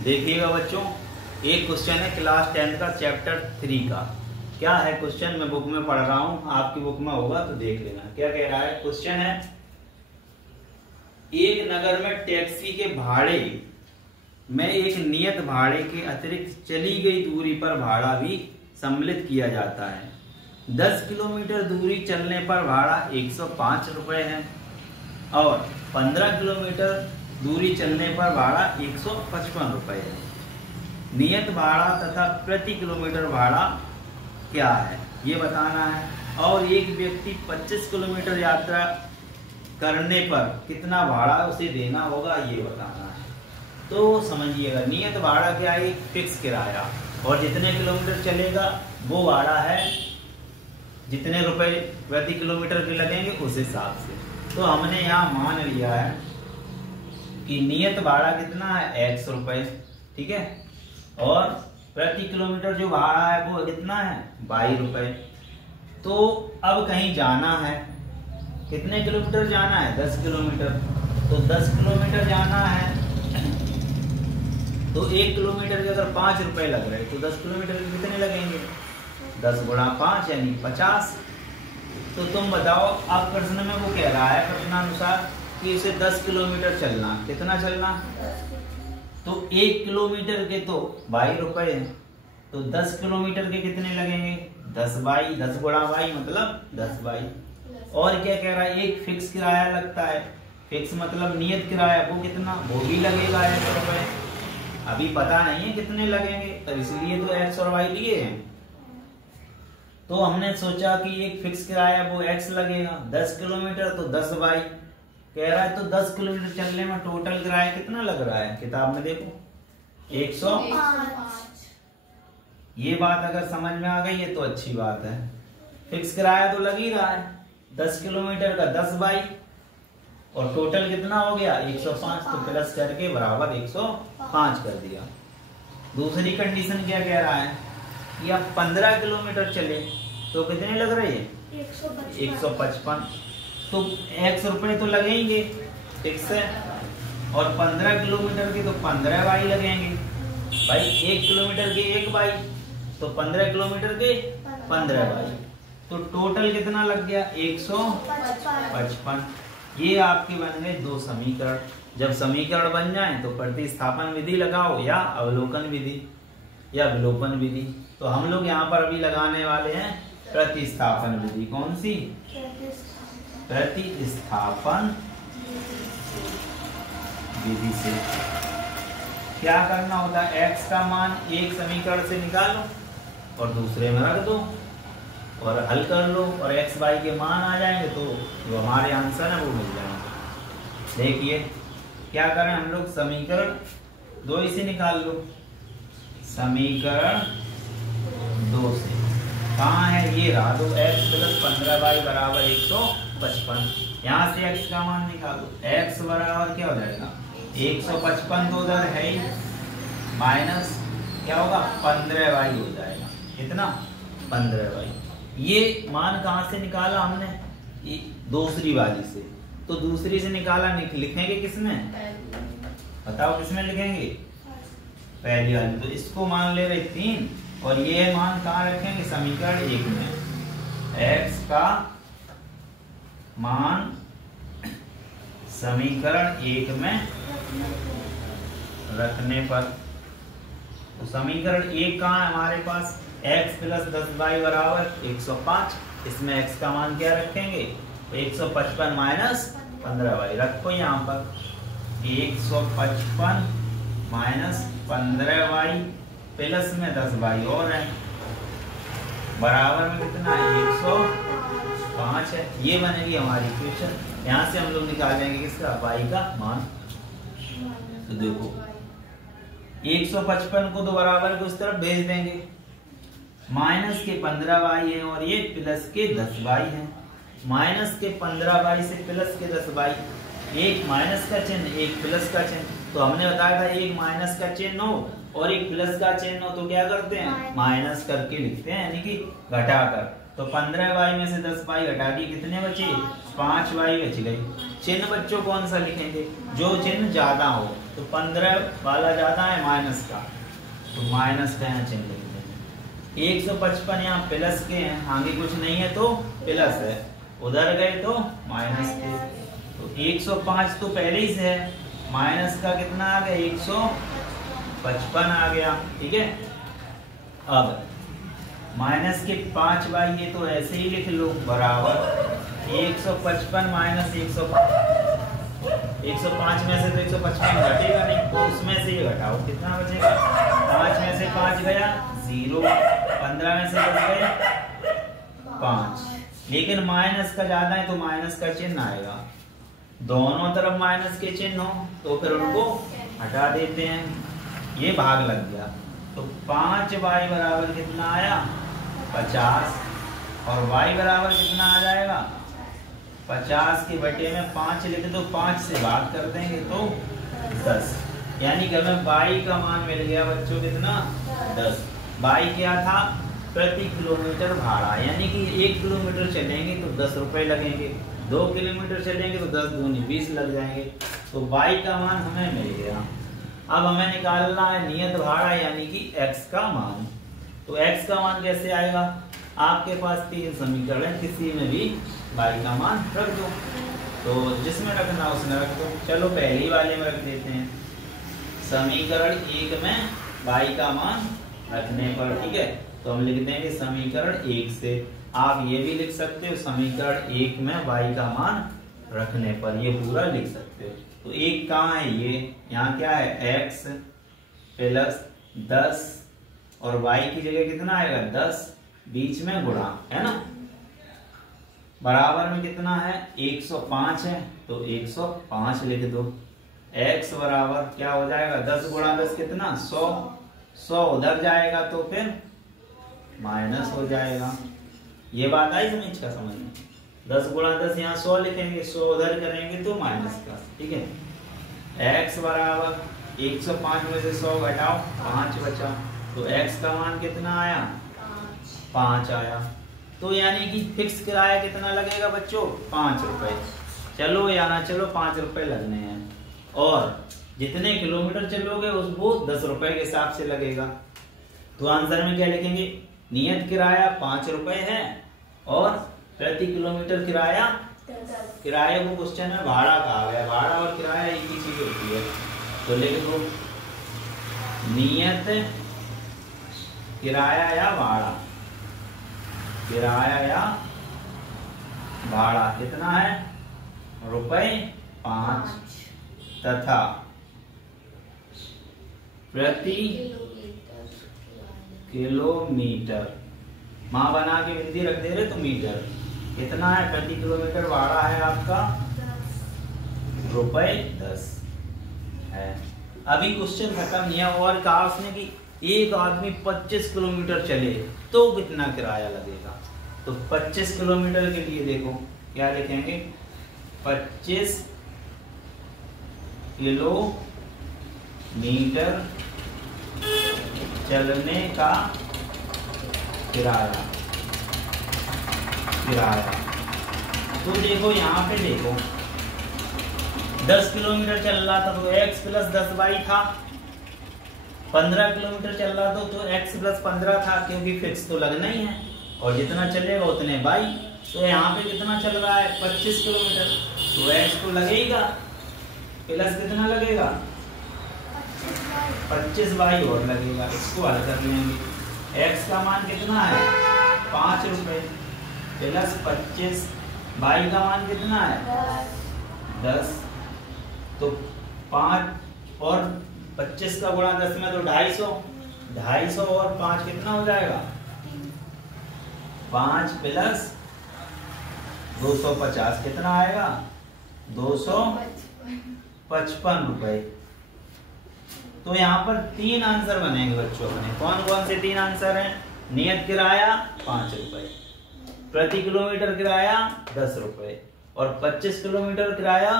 देखिएगा बच्चों, एक क्वेश्चन है क्लास 10 का चैप्टर 3 का। क्या है क्वेश्चन? मैं बुक में पढ़ रहा हूं, आपकी बुक में होगा तो देख लेना। क्या कह रहा है? क्वेश्चन है, एक नगर में टैक्सी के भाड़े में एक नियत भाड़े के अतिरिक्त चली गई दूरी पर भाड़ा भी सम्मिलित किया जाता है। 10 किलोमीटर दूरी चलने पर भाड़ा 105 रुपए है और 15 किलोमीटर दूरी चलने पर भाड़ा 155 रुपए है। नियत भाड़ा तथा प्रति किलोमीटर भाड़ा क्या है ये बताना है। और एक व्यक्ति 25 किलोमीटर यात्रा करने पर कितना भाड़ा उसे देना होगा ये बताना है। तो समझिएगा, नियत भाड़ा क्या है? एक फिक्स किराया, और जितने किलोमीटर चलेगा वो भाड़ा है, जितने रुपए प्रति किलोमीटर के लगेंगे उस हिसाब से। तो हमने यहाँ मान लिया है कि नियत भाड़ा कितना है? 100 रुपए, ठीक है। और प्रति किलोमीटर जो भाड़ा है वो कितना है? 22 रुपए। तो अब कहीं जाना है, कितने किलोमीटर जाना है? 10 किलोमीटर। तो 10 किलोमीटर जाना है तो 1 किलोमीटर के अगर 5 रुपए लग रहे तो 10 किलोमीटर के कितने लगेंगे? 10 गुणा 5 यानी 50। तो तुम बताओ, अब प्रश्न में वो कह रहा है प्रश्नानुसार कि इसे 10 किलोमीटर चलना। कितना चलना? तो 1 किलोमीटर के तो 22 रुपए है, तो 10 किलोमीटर के कितने लगेंगे? 10 बाई 10 गुणा बाई मतलब 10 बाई। और क्या कह रहा है? एक फिक्स किराया लगता है। फिक्स मतलब नियत किराया, वो कितना? वो भी लगेगा 100 रुपए। अभी पता नहीं है कितने लगेंगे, तो इसलिए तो 100 और वाई लिए हैं। तो हमने सोचा कि एक फिक्स किराया वो x लगेगा। 10 किलोमीटर तो 10 बाई कह रहा है, तो 10 किलोमीटर चलने में टोटल किराया कितना लग रहा है? किताब में देखो 105। ये बात अगर समझ में आ गई है तो अच्छी बात है। फिक्स किराया तो लग ही रहा है, 10 किलोमीटर का 10 बाई और टोटल कितना हो गया? 105। तो प्लस करके बराबर 105 कर दिया। दूसरी कंडीशन क्या कह रहा है? या 15 किलोमीटर चले तो कितने लग रहे हैं? 155। तो 100 रुपए तो लगेंगे फिक्स है, और 15 किलोमीटर के तो 15 बाई लगेंगे। भाई 1 किलोमीटर के 1 बाई, तो 15 किलोमीटर के 15 बाई, तो टोटल कितना लग गया? 155। ये आपके बन गए दो समीकरण। जब समीकरण बन जाए तो प्रतिस्थापन विधि लगाओ या अवलोकन विधि या विलोपन विधि। तो हम लोग यहाँ पर अभी लगाने वाले हैं प्रतिस्थापन विधि। कौन सी? प्रतिस्थापन विधि से क्या करना होता है? x का मान एक समीकरण से निकालो और दूसरे में रख दो और हल कर लो, और x y के मान आ जाएंगे तो जो हमारे आंसर है वो मिल जाएंगे। देखिए क्या करें हम लोग, समीकरण 2 से निकाल लो। समीकरण 2 से कहाँ है? ये रहा। तो x + 15y बराबर 155। यहाँ से x का मान निकालो। x बराबर क्या हो जाएगा? 155 तो उधर है ही, माइनस क्या होगा? 15y हो जाएगा। कितना? 15y। ये मान कहाँ से निकाला हमने? दूसरी वाली से। तो दूसरी से निकाला, लिखेंगे किसमें? बताओ किसमें लिखेंगे? पहली वाली। तो इसको मान ले रहे 3 और ये मान कहाँ रखेंगे? समीकरण 1 में। x का मान समीकरण 1 में रखने पर, तो समीकरण 1 कहाँ है हमारे पास? x + 10y बराबर 105। इसमें x का मान क्या रखेंगे? 155 माइनस 15y रखो यहाँ पर। 155 माइनस 15y प्लस में 10y और है, बराबर में कितना है? 105 है। ये बनेगी हमारी इक्वेशन। यहाँ से हम लोग निकालेंगे किसका? y का मान। तो देखो 155 को तो बराबर को इस तरफ भेज देंगे, माइनस के 15y है और ये प्लस के 10y है। माइनस के 15y से प्लस के 10y, एक माइनस का चिन्ह एक प्लस का चिन्ह। तो हमने बताया था एक माइनस का चिन्ह हो और एक प्लस का चिन्ह हो तो क्या करते हैं? माइनस करके लिखते हैं, यानी कि घटाकर। तो 15y में से 10y घटा दी, कितने बचे? 5y बच गई। चिन्ह बच्चों कौन सा लिखेंगे? जो चिन्ह ज्यादा हो, तो 15 वाला ज्यादा है माइनस का, तो माइनस का यहाँ चिन्ह लिख देंगे। 155 यहाँ प्लस के हैं, आगे कुछ नहीं है तो प्लस है, उधर गए तो माइनस के, तो 105 तो पहले ही से है, माइनस का कितना आ गया? 155 आ गया। ठीक है, अब माइनस के 5 बाई, ये तो ऐसे ही लिख लो, बराबर 155 माइनस 105 में से तो 155 घटेगा नहीं, तो उसमें से ये घटाओ, कितना बचेगा? 5 में से 5 गया 0, 15 में से बच गए 5, लेकिन माइनस का ज्यादा है तो माइनस का चिन्ह आएगा। दोनों तरफ माइनस के चिन्ह हो तो फिर उनको हटा देते हैं, ये भाग लग गया। तो 5y बराबर कितना आया? 50, और y बराबर कितना आ जाएगा? 50 के बटे में 5 लिख दो, 5 से भाग कर देंगे तो 10, यानी कि हमें y का मान मिल गया बच्चों कितना? 10। y क्या था? प्रति किलोमीटर भाड़ा, यानी कि 1 किलोमीटर चलेंगे तो 10 रुपए लगेंगे, 2 किलोमीटर चलेंगे तो 10 दूनी 20 लग जाएंगे, तो y का मान हमें मिल गया। अब हमें निकालना है नियत भाड़ा, यानी कि x का मान। तो x का मान कैसे आएगा? आपके पास 3 समीकरण है, किसी में भी y का मान रख दो, तो जिसमें रखना उसमें रख दो। चलो पहली वाले में रख देते हैं, समीकरण 1 में y का मान रखने पर, ठीक है, तो हम लिख देंगे समीकरण 1 से। आप ये भी लिख सकते हो, समीकरण 1 में y का मान रखने पर, ये पूरा लिख सकते हो। तो 1 कहाँ है? ये यहाँ क्या है? x प्लस 10, और y की जगह कितना आएगा? 10, बीच में गुणा, है ना, बराबर में कितना है? 105 है, तो 105 लिख दो। x बराबर क्या हो जाएगा? 10 गुणा 10 कितना? 100, 100 उधर जाएगा तो फिर माइनस हो जाएगा। ये बात आई समझ का? समझ में 10 गुणा 10 यहाँ 100 लिखेंगे, 100 उधर करेंगे तो माइनस का, ठीक है। x बराबर 105 में से 100 घटाओ, 5 बचा, तो x का मान कितना आया? 5 आया। तो यानी कि फिक्स किराया कितना लगेगा बच्चों? 5 रुपए। चलो या ना चलो 5 रुपए लगने हैं, और जितने किलोमीटर चलोगे उसको 10 रुपए के हिसाब से लगेगा। तो आंसर में क्या लिखेंगे? नियत किराया 5 रुपए है, और प्रति किलोमीटर किराया, किराए को क्वेश्चन में भाड़ा कहा गया, भाड़ा और किराया एक ही चीज होती है। तो लिख दो नियत किराया या भाड़ा, किराया या भाड़ा कितना है? ₹5, तथा प्रति किलोमीटर, माँ बना के बिंदी रख दे रहे तो मीटर, कितना है? प्रति किलोमीटर भाड़ा है आपका ₹10 है। अभी क्वेश्चन खत्म नहीं है, और कहा उसने कि एक आदमी 25 किलोमीटर चले तो कितना किराया लगेगा। तो 25 किलोमीटर के लिए देखो क्या लिखेंगे? 25 किलोमीटर चलने का किराया, किराया। तो देखो यहाँ पे देखो 10 किलोमीटर चल रहा था तो x प्लस 10y था, 15 किलोमीटर चल रहा था तो x प्लस 15 था, क्योंकि फिक्स तो लगना ही है, और जितना चलेगा उतने y। तो यहाँ पे कितना चल रहा है? 25 किलोमीटर, तो x तो लगेगा, प्लस कितना लगेगा? 25y और लगेगा। इसको हल कर लेंगे, x का मान कितना है? 5 रुपए, प्लस 25, y का मान कितना है? 10, तो 5 और 25 का गुणा 10 में तो 250, 250 और 5 कितना हो जाएगा? 5 प्लस 250 कितना आएगा? 255 रुपए। तो यहाँ पर 3 आंसर बनेंगे बच्चों अपने। कौन कौन से 3 आंसर हैं? नियत किराया 5 रुपए, प्रति किलोमीटर किराया 10 रुपए, और 25 किलोमीटर किराया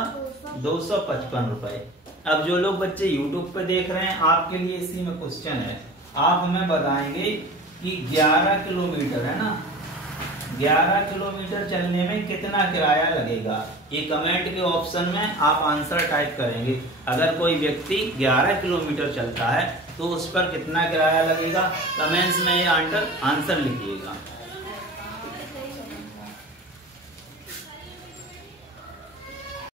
255 रुपए। अब जो लोग बच्चे YouTube पे देख रहे हैं, आपके लिए इसी में क्वेश्चन है। आप हमें बताएंगे कि 11 किलोमीटर है ना, 11 किलोमीटर चलने में कितना किराया लगेगा? ये कमेंट के ऑप्शन में आप आंसर टाइप करेंगे। अगर कोई व्यक्ति 11 किलोमीटर चलता है तो उस पर कितना किराया लगेगा, कमेंट्स में ये आंसर लिखिएगा।